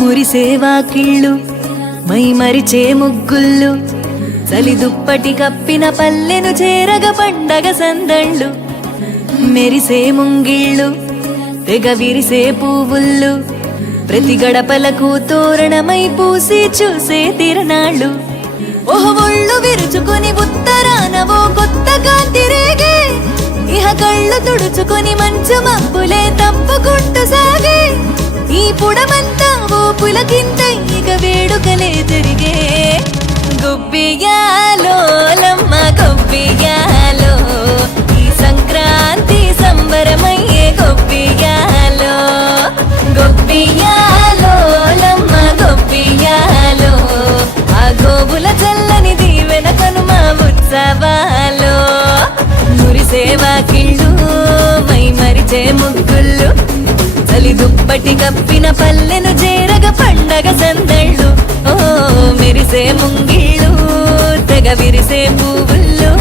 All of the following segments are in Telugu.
మురిసేవా కిళ్ళు మై మరిచే ముగ్గుళ్ళు చలి దుప్పటి కప్పిన పల్లెను చేరగ పండగ సందళ్ళు మెరిసే ముంగిళ్ళు తెగ విరిసే పువ్వుళ్ళు ప్రతి గడపలకు తోరణమై పూసి చూసే తిరణాళ్ళు ఒళ్ళు విరుచుకొని ఉత్తరానవో కొత్త కాంతి రేగే ఇహ కళ్ళు తుడుచుకొని మంచు మబ్బులే తప్పుకుంటూ సాగే ఈ పుడమంతా ఓ పులకింత ఇక వేడుకలే జరిగే గొబ్బియాలో లమ్మ గొబ్బియాలో ఈ సంక్రాంతి సంబరమయ్యే గొబ్బియాలో గొబ్బియాలో లమ్మ గొబ్బియాలో ఆ గోబుల చల్లని దీవెన కనుమ ఉత్సవాలో మురిసేవా కిళ్ళు మై మరిచే ముగ్గుళ్ళు చలి దుప్పటి కప్పిన పల్లెను చేరగ పండగ సందళ్ళు ఓ మెరిసే ముంగిళ్ళు తెగ విరిసే పువ్వుళ్ళు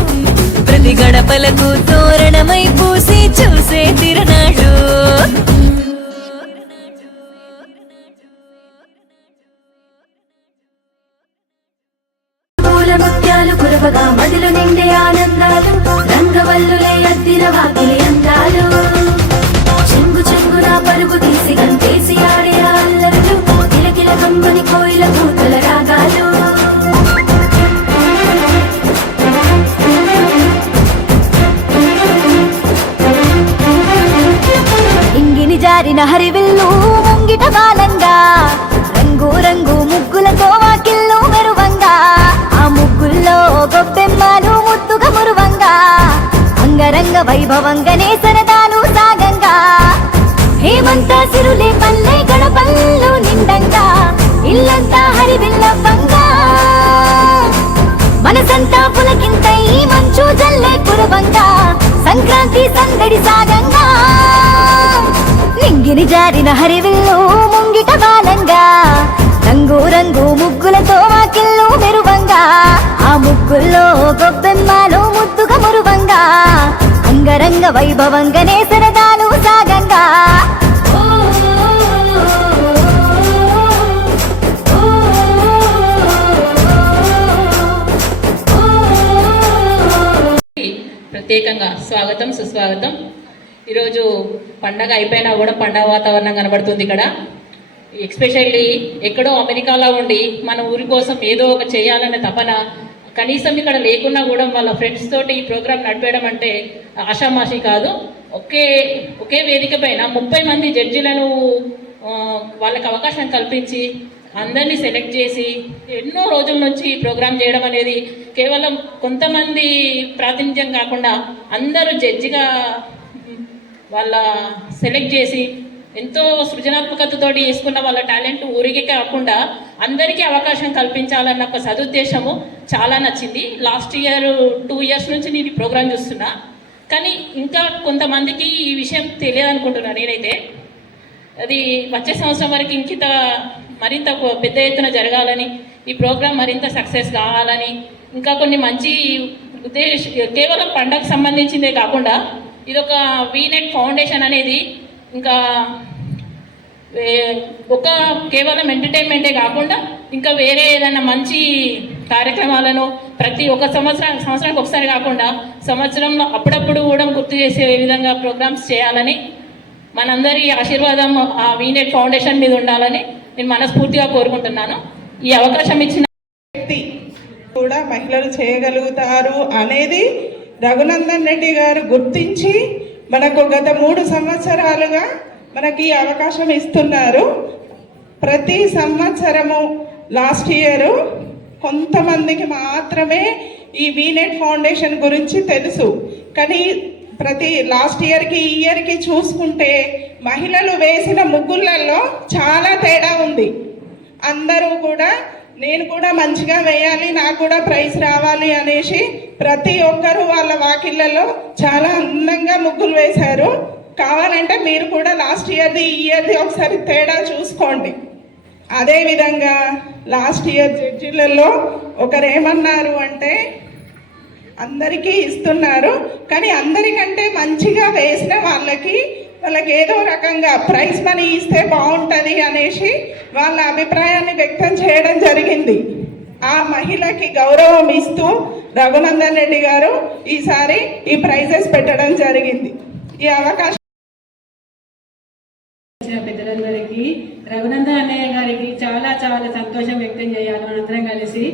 ప్రతి గడపలకు తోరణమై పూసి చూసే తిరణాళ్ళు ముత్యాలు కురవగా మదిలో నిండే ఆనందాలు రంగవల్లులే అద్దిన వాకిలి అందాలు చెంగు చెంగున పరుగు తీసి గంతేసి ఆడే అల్లరులు కిలకిల కమ్మని కోయిల కూతుల రాగాలు ఇంగిని జారిన హరివిల్లు ముంగిట బాలంగా రంగు రంగు ముగ్గులతో వాకిళ్ళు మెరువంగా ఆ ముగ్గుల్లో గొబ్బెమ్మలు ముద్దుగా మురువంగా అంగరంగ వైభవంగానే సరదాలు సాగంగా హేమంత సిరులే పల్లె గడపల్లు నిండంగా ఇల్లంతా హరివిల్లవ్వంగా మనసంతా పులకింతై మంచు జల్లే కురవంగా సంక్రాంతి సందడి సాగంగా నింగిని జారిన హరివిల్లు ముంగిట బాలంగా రంగు రంగు ముగ్గులతో వాకిళ్ళు మెరువంగా ఆ ముగ్గుల్లో గొబ్బెమ్మలు ముద్దుగా మురువంగా అంగరంగ వైభవంగానే సరదాలు సాగంగా ప్రత్యేకంగా స్వాగతం సుస్వాగతం. ఈరోజు పండగ అయిపోయినా కూడా పండగ వాతావరణం కనబడుతుంది ఇక్కడ. ఎస్పెషల్లీ ఎక్కడో అమెరికాలో ఉండి మన ఊరి కోసం ఏదో ఒక చేయాలనే తపన కనీసం ఇక్కడ లేకున్నా కూడా వాళ్ళ ఫ్రెండ్స్ తోటి ఈ ప్రోగ్రామ్ నడిపేయడం అంటే ఆషామాషి కాదు. ఒకే వేదిక పైన 30 మంది జడ్జిలను వాళ్ళకి అవకాశం కల్పించి అందరినీ సెలెక్ట్ చేసి ఎన్నో రోజుల నుంచి ఈ ప్రోగ్రామ్ చేయడం అనేది కేవలం కొంతమంది ప్రాతినిధ్యం కాకుండా అందరూ జడ్జిగా వాళ్ళ సెలెక్ట్ చేసి ఎంతో సృజనాత్మకతతోటి వేసుకున్న వాళ్ళ టాలెంట్ ఊరికి కాకుండా అందరికీ అవకాశం కల్పించాలన్న ఒక సదుద్దేశము చాలా నచ్చింది. లాస్ట్ ఇయర్ 2 years నుంచి నేను ఈ ప్రోగ్రాం చూస్తున్నా, కానీ ఇంకా కొంతమందికి ఈ విషయం తెలియదు అనుకుంటున్నాను నేనైతే. అది వచ్చే సంవత్సరం వరకు ఇంకిత మరింత పెద్ద ఎత్తున జరగాలని, ఈ ప్రోగ్రాం మరింత సక్సెస్ కావాలని, ఇంకా కొన్ని మంచి కేవలం పండగకు సంబంధించిందే కాకుండా ఇదొక వీనెట్ ఫౌండేషన్ అనేది ఇంకా కేవలం ఎంటర్టైన్మెంటే కాకుండా ఇంకా వేరే ఏదైనా మంచి కార్యక్రమాలను ప్రతి సంవత్సరానికి ఒకసారి కాకుండా సంవత్సరంలో అప్పుడప్పుడు కూడా గుర్తు చేసే విధంగా ప్రోగ్రామ్స్ చేయాలని, మనందరి ఆశీర్వాదం ఆ వీనెట్ ఫౌండేషన్ మీద ఉండాలని నేను మనస్ఫూర్తిగా కోరుకుంటున్నాను. ఈ అవకాశం ఇచ్చిన వ్యక్తి కూడా మహిళలు చేయగలుగుతారు అనేది రఘునందన్ రెడ్డి గారు గుర్తించి మనకు గత 3 సంవత్సరాలుగా మనకి ఈ అవకాశం ఇస్తున్నారు. ప్రతి సంవత్సరము లాస్ట్ ఇయర్ కొంతమందికి మాత్రమే ఈ వీనెట్ ఫౌండేషన్ గురించి తెలుసు, కానీ ప్రతి లాస్ట్ ఇయర్కి ఈ ఇయర్కి చూసుకుంటే మహిళలు వేసిన ముగ్గులలో చాలా తేడా ఉంది. అందరూ కూడా నేను కూడా మంచిగా వేయాలి, నాకు కూడా ప్రైజ్ రావాలి అనేసి ప్రతి ఒక్కరూ వాళ్ళ వాకిళ్ళలో చాలా అందంగా ముగ్గులు వేశారు. కావాలంటే మీరు కూడా లాస్ట్ ఇయర్ది ఈ ఇయర్ది ఒకసారి తేడా చూసుకోండి. అదేవిధంగా లాస్ట్ ఇయర్ జడ్జిలలో ఒకరు ఏమన్నారు అంటే అందరికీ ఇస్తున్నారు, కానీ అందరికంటే మంచిగా వేసిన వాళ్ళకి ఏదో రకంగా ప్రైజ్ మనీ ఇస్తే బాగుంటుంది అనేసి వాళ్ళ అభిప్రాయాన్ని వ్యక్తం చేయడం జరిగింది. ఆ మహిళకి గౌరవం ఇస్తూ రఘునందన్ రెడ్డి గారు ఈసారి ఈ ప్రైజెస్ పెట్టడం జరిగింది. ఈ అవకాశం పెద్దలందరికీ, రఘునందన్ అన్నయ్య గారికి చాలా చాలా సంతోషం వ్యక్తం చేయాలి. మనందరం కలిసి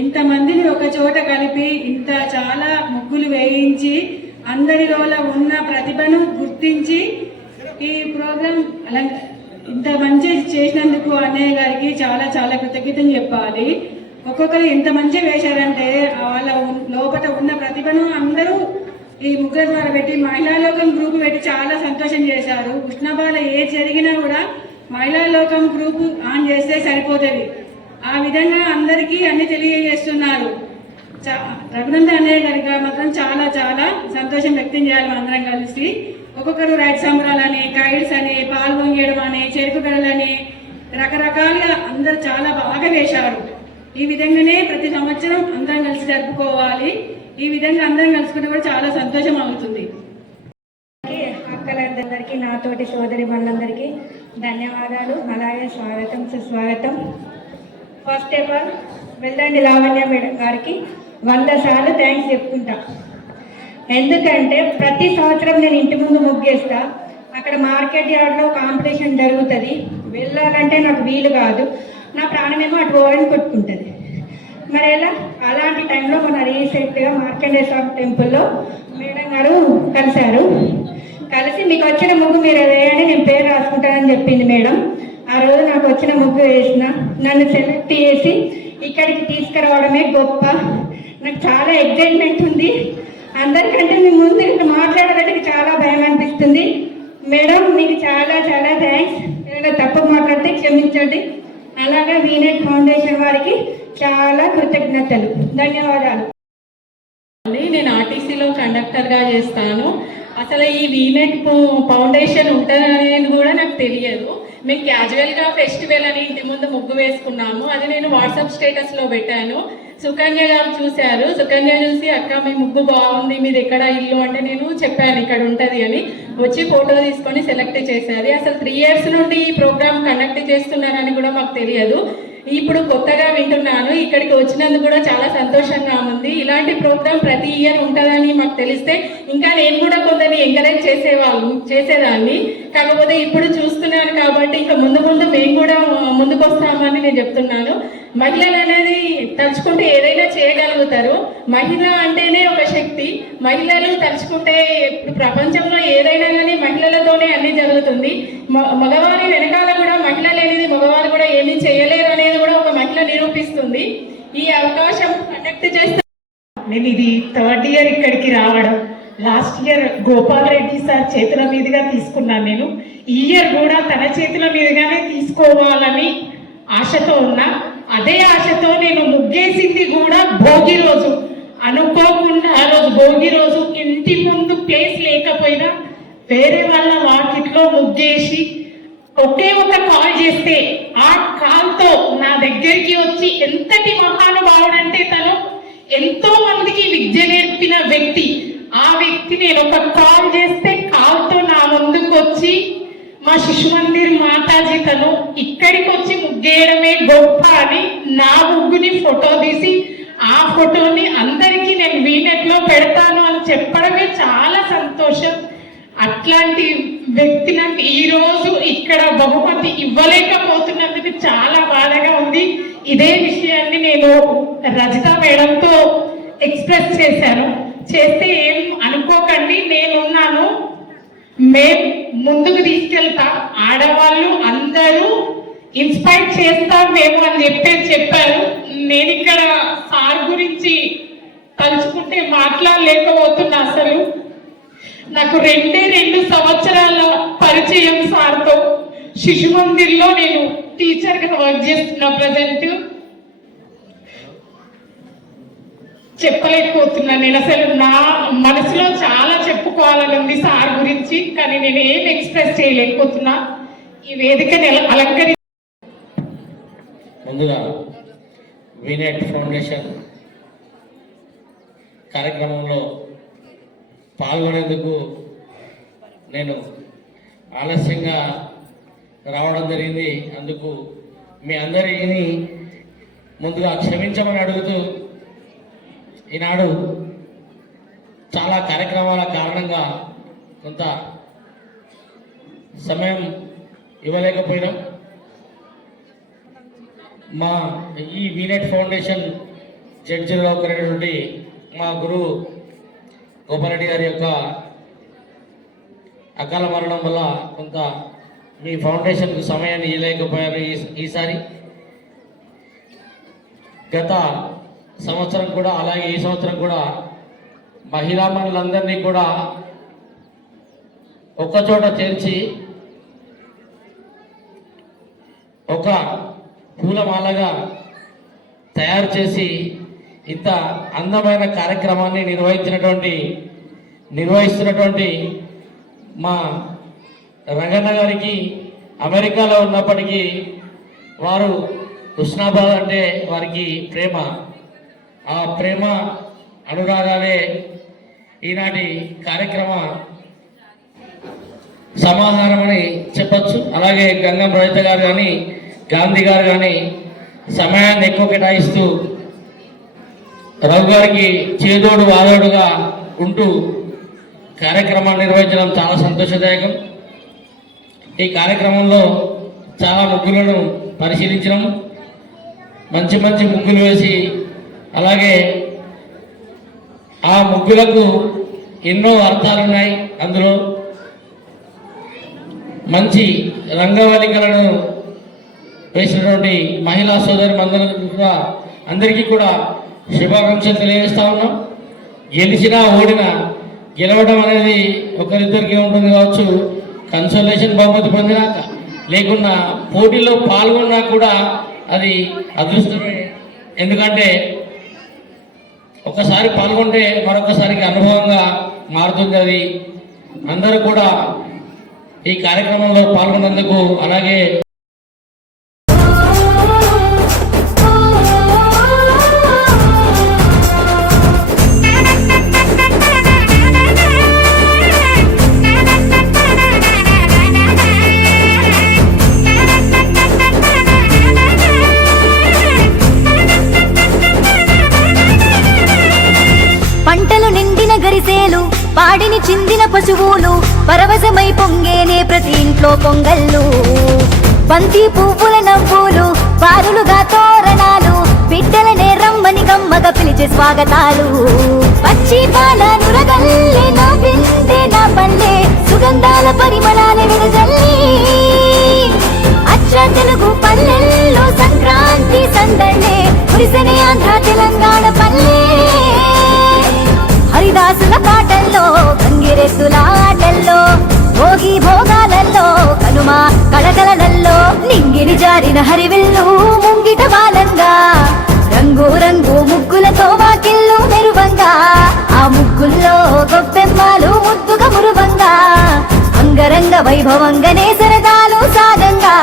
ఇంతమందిని ఒక చోట కలిపి ఇంత చాలా ముగ్గులు వేయించి అందరిలో ఉన్న ప్రతిభను గుర్తించి ఈ ప్రోగ్రాం ఇంత మంచి చేసినందుకు అన్నయ్య గారికి చాలా చాలా కృతజ్ఞతలు చెప్పాలి. ఒక్కొక్కరు ఇంత మంచి వేశారంటే వాళ్ళ లోపల ఉన్న ప్రతిభను అందరూ ఈ ముగ్గుల ద్వారా పెట్టి మహిళా లోకం గ్రూప్ పెట్టి చాలా సంతోషం చేశారు. కృష్ణబాల ఏ జరిగినా కూడా మహిళా లోకం గ్రూప్ ఆన్ చేస్తే సరిపోతుంది. ఆ విధంగా అందరికీ అన్ని తెలియజేస్తున్నారు. రఘునందన్ అన్నయ్య గారికి మాత్రం చాలా చాలా సంతోషం వ్యక్తం చేయాలి. అందరం కలిసి ఒక్కొక్కరు రైట్ సంబరాలని, కైడ్స్ అని, పాలు పొంగేయడం అని, చెరుకు గడలని రకరకాలుగా అందరు చాలా బాగా వేశారు. ఈ విధంగానే ప్రతి సంవత్సరం అందరం కలిసి జరుపుకోవాలి. ఈ విధంగా అందరం కలుసుకుంటే కూడా చాలా సంతోషం అవుతుంది. అక్కలందరికీ, నాతోటి సోదరి వాళ్ళందరికీ ధన్యవాదాలు, అలాగే స్వాగతం సుస్వాగతం. First of all Veldandi Lavanya madam గారికి 100 సార్లు థ్యాంక్స్ చెప్పుకుంటా. ఎందుకంటే ప్రతి సంవత్సరం నేను ఇంటి ముందు ముగ్గేస్తా. అక్కడ మార్కెట్ యార్డ్లో కాంపిటీషన్ జరుగుతుంది, వెళ్ళాలంటే నాకు వీలు కాదు, నా ప్రాణమేమో అటు పోవాలని కొట్టుకుంటుంది. మరి ఎలా? అలాంటి టైంలో మన రీసెంట్గా మార్కండేయ స్వామి టెంపుల్లో మేడం గారు కలిసి మీకు వచ్చిన ముగ్గు మీరు వేయండి, నేను పేరు రాసుకుంటానని చెప్పింది మేడం. ఆ రోజు నాకు వచ్చిన ముగ్గు వేసిన, నన్ను సెలెక్ట్ చేసి ఇక్కడికి తీసుకురావడమే గొప్ప. నాకు చాలా ఎగ్జైట్మెంట్ ఉంది. అందరికంటే మీ ముందు మాట్లాడాలంటే చాలా భయం అనిపిస్తుంది. మేడం మీకు చాలా చాలా థ్యాంక్స్. ఏదైనా తప్పు మాట్లాడితే క్షమించండి. అలాగే వీనెట్ ఫౌండేషన్ వారికి చాలా కృతజ్ఞతలు, ధన్యవాదాలు. నేను ఆర్టీసీలో కండక్టర్గా చేస్తాను. అసలు ఈ వీనెట్ ఫౌండేషన్ ఉంటుందనేది కూడా నాకు తెలియదు. మేము క్యాజువల్గా ఫెస్టివల్ అని ఇంటి ముందు ముగ్గు వేసుకున్నాము. అది నేను వాట్సాప్ స్టేటస్లో పెట్టాను. సుకన్య గారు చూశారు. సుకన్య చూసి అక్క మీ ముగ్గు బాగుంది, మీది ఎక్కడ ఇల్లు అంటే నేను చెప్పాను ఇక్కడ ఉంటుంది అని. వచ్చి ఫోటో తీసుకొని సెలెక్ట్ చేశారు. అసలు 3 years నుండి ఈ ప్రోగ్రామ్ కండక్ట్ చేస్తున్నారని కూడా మాకు తెలియదు. ఇప్పుడు కొత్తగా వింటున్నాను. ఇక్కడికి వచ్చినందుకు కూడా చాలా సంతోషంగా ఉంది. ఇలాంటి ప్రోగ్రామ్ ప్రతి ఇయర్ ఉంటుందని మాకు తెలిస్తే ఇంకా నేను కూడా కొందరిని ఎంకరేజ్ చేసేదాన్ని. కాకపోతే ఇప్పుడు చూస్తున్నాను కాబట్టి ఇంకా ముందు మేము కూడా ముందుకు వస్తామని నేను చెప్తున్నాను. మహిళలు అనేది తలుచుకుంటే ఏదైనా చేయగలుగుతారు. మహిళ అంటేనే ఒక శక్తి. మహిళలు తలుచుకుంటే ఇప్పుడు ప్రపంచంలో ఏదైనా కానీ మహిళలతోనే అన్ని జరుగుతుంది. మగవారి వెనకాల కూడా మహిళ లేనిది మగవారు కూడా ఏమీ చేయలేరు అనేది కూడా ఒక మహిళ నిరూపిస్తుంది. ఈ అవకాశం కండక్ట్ చేస్తే నేను ఇది 3rd year ఇక్కడికి రావడం. Last year Gopal Reddy sir చేతుల మీదుగా తీసుకున్నాను నేను. ఈ ఇయర్ కూడా తన చేతుల మీదుగానే తీసుకోవాలని ఆశతో ఉన్నా. అదే ఆశతో నేను ముగ్గేసింది కూడా భోగి రోజు. అనుకోకుండా ఆ రోజు భోగి రోజు ఇంటి ముందు ప్లేస్ లేకపోయినా వేరే వాళ్ళ వాకిట్లో ముగ్గేసి ఒకే ఒక కాల్ చేస్తే ఆ కాల్తో నా దగ్గరికి వచ్చి ఎంతటి మహానుభావుడంటే తను ఎంతో మందికి విద్య నేర్పిన వ్యక్తి. ఆ వ్యక్తి నేను ఒక కాల్ చేస్తే కాల్తో నా ముందుకు వచ్చి మా శిశు మందిర్ మాతాజీ తను ఇక్కడికి వచ్చి ముగ్గేయడమే గొప్ప అని నా ముగ్గుని ఫోటో తీసి ఆ ఫోటోని అందరికీ నేను వీనెట్లో పెడతాను అని చెప్పడమే చాలా సంతోషం. అట్లాంటి వ్యక్తి నాకు ఈ రోజు ఇక్కడ బహుమతి ఇవ్వలేకపోతున్నందుకు చాలా బాధగా ఉంది. ఇదే విషయాన్ని నేను రజిత మేడంతో ఎక్స్ప్రెస్ చేస్తే ఏం అనుకోకండి, నేనున్నాను, మేము ముందుకు తీసుకెళ్తాం, ఆడవాళ్ళు అందరూ ఇన్స్పైర్ చేస్తాం మేము అని చెప్పారు. నేను ఇక్కడ సార్ గురించి తలుచుకుంటే మాట్లాడలేకపోతున్నా. అసలు నాకు 2 సంవత్సరాల పరిచయం సార్తో. శిశు మందిర్లో నేను టీచర్గా వర్క్ చేస్తున్నా. ప్రజెంట్ చెప్పలేకపోతున్నా. నేను అసలు నా మనసులో చాలా చెప్పుకోవాలని ఉంది సార్ గురించి, కానీ నేను ఏం ఎక్స్ప్రెస్ చేయలేకపోతున్నా. ఈ వేదికని ముందుగా వీనెట్ ఫౌండేషన్ కార్యక్రమంలో పాల్గొనేందుకు నేను ఆలస్యంగా రావడం జరిగింది. అందుకు మీ అందరిని ముందుగా క్షమించమని అడుగుతూ, ఈనాడు చాలా కార్యక్రమాల కారణంగా కొంత సమయం ఇవ్వలేకపోయినాం. మా ఈ వీనెట్ ఫౌండేషన్ జడ్జిలో ఒకరైనటువంటి మా గురువు గోపాలరెడ్డి గారి యొక్క అకాల మరణం వల్ల కొంత మీ ఫౌండేషన్కు సమయాన్ని ఇవ్వలేకపోయారు. ఈసారి గత సంవత్సరం కూడా అలాగే ఈ సంవత్సరం కూడా మహిళామణులందరినీ కూడా ఒక్కచోట చేర్చి ఒక పూలమాలగా తయారు చేసి ఇంత అందమైన కార్యక్రమాన్ని నిర్వహిస్తున్నటువంటి మా రంగన్న గారికి అమెరికాలో ఉన్నప్పటికీ వారు హుస్నాబాద్ అంటే వారికి ప్రేమ. ఆ ప్రేమ అనురాగాలే ఈనాటి కార్యక్రమ సమాహారం అని చెప్పచ్చు. అలాగే గంగం రజిత గారు కానీ గాంధీ గారు కానీ సమయాన్ని ఎక్కువ కేటాయిస్తూ రఘు గారికి చేదోడు వాదోడుగా ఉంటూ కార్యక్రమాన్ని నిర్వహించడం చాలా సంతోషదాయకం. ఈ కార్యక్రమంలో చాలా ముగ్గులను పరిశీలించడం, మంచి మంచి ముగ్గులు వేసి అలాగే ఆ ముగ్గులకు ఎన్నో అర్థాలు ఉన్నాయి. అందులో మంచి రంగవల్లికలను వేసినటువంటి మహిళా సోదరి అందరికీ కూడా శుభాకాంక్షలు తెలియజేస్తా ఉన్నాం. గెలిచినా ఓడినా గెలవడం అనేది ఒకరిద్దరికి ఉంటుంది కావచ్చు, కన్సోలేషన్ బహుమతి పొందినాక లేకున్నా పోటీలో పాల్గొన్నా కూడా అది అదృష్టమే. ఎందుకంటే ఒకసారి పాల్గొంటే మరొకసారికి అనుభవంగా మారుతుంది. అది అందరూ కూడా ఈ కార్యక్రమంలో పాల్గొన్నందుకు అలాగే పంటలు నిండిన గరిసేలు, పాడిని చిందిన పశువులు, పరవశమై పొంగేనే ప్రతి ఇంట్లో పొంగళ్ళు. బంతి పువ్వుల నవ్వులు, బారులుగా తోరణాలు, బిడ్డలనే రమ్మని గమ్మగా పిలిచే స్వాగతాలు. పచ్చి పాల నురగల్లే నా బిందె నా పల్లె, సుగంధాల పరిమళాల విరజల్లి. అచ్చ తెలుగు పల్లెల్లో సంక్రాంతి సందడే, కురిసెనే ఆంధ్ర తెలంగాణ పల్లె. హరిదాసుల పాటల్లో, గంగిరెద్దుల ఆటల్లో, భోగి భోగాలలో, కనుమ కళకళలలో, నింగిని జారిన హరివిల్లు ముంగిట బాలంగా, రంగు రంగు ముగ్గులతో వాకిళ్ళు మెరువంగా, ఆ ముగ్గుల్లో గొప్పెమ్మలు ముద్దుగా మురువంగా, అంగరంగ వైభవంగానే సరదాలు సాగంగా.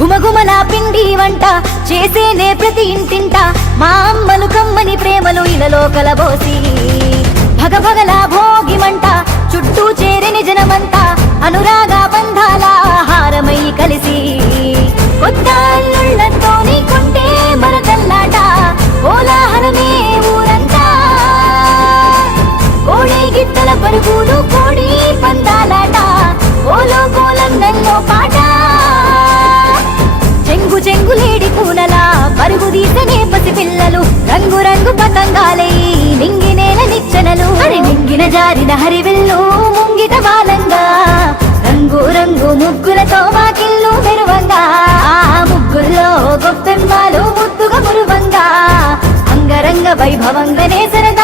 గుమగుమల పిండి వంట చేసేనే ప్రతి ఇంటింట, మా అమ్మలు కమ్మని ప్రేమలు ఇలలో కలబోసి. భగభగల భోగి మంట చుట్టూ చేరిని జనమంతా, అనురాగ బంధాల హారమై కలిసి. కొత్త అల్లుళ్ళతోని కొంటే మరకల్లాట, కోలాహలమే ఊరంతా. కోడి గిత్తల పరుగులు, కోడి పందాలాట, కోలో కోలంగల్లో పాట. చెంగు చెంగులేడి పూనలా పరుగు తీసనే పసి పిల్లలు, రంగు రంగు పతంగాలే నింగి నేల నిచ్చెనలు. నింగిన జారిన హరివిల్లు ముంగిట బాలంగా, రంగు రంగు ముగ్గులతో వాకిళ్ళు మెరువంగా, ఆ ముగ్గుల్లో గొప్పెమ్మలు ముద్దుగా మురువంగా. అంగరంగ వైభవంగనే సరదా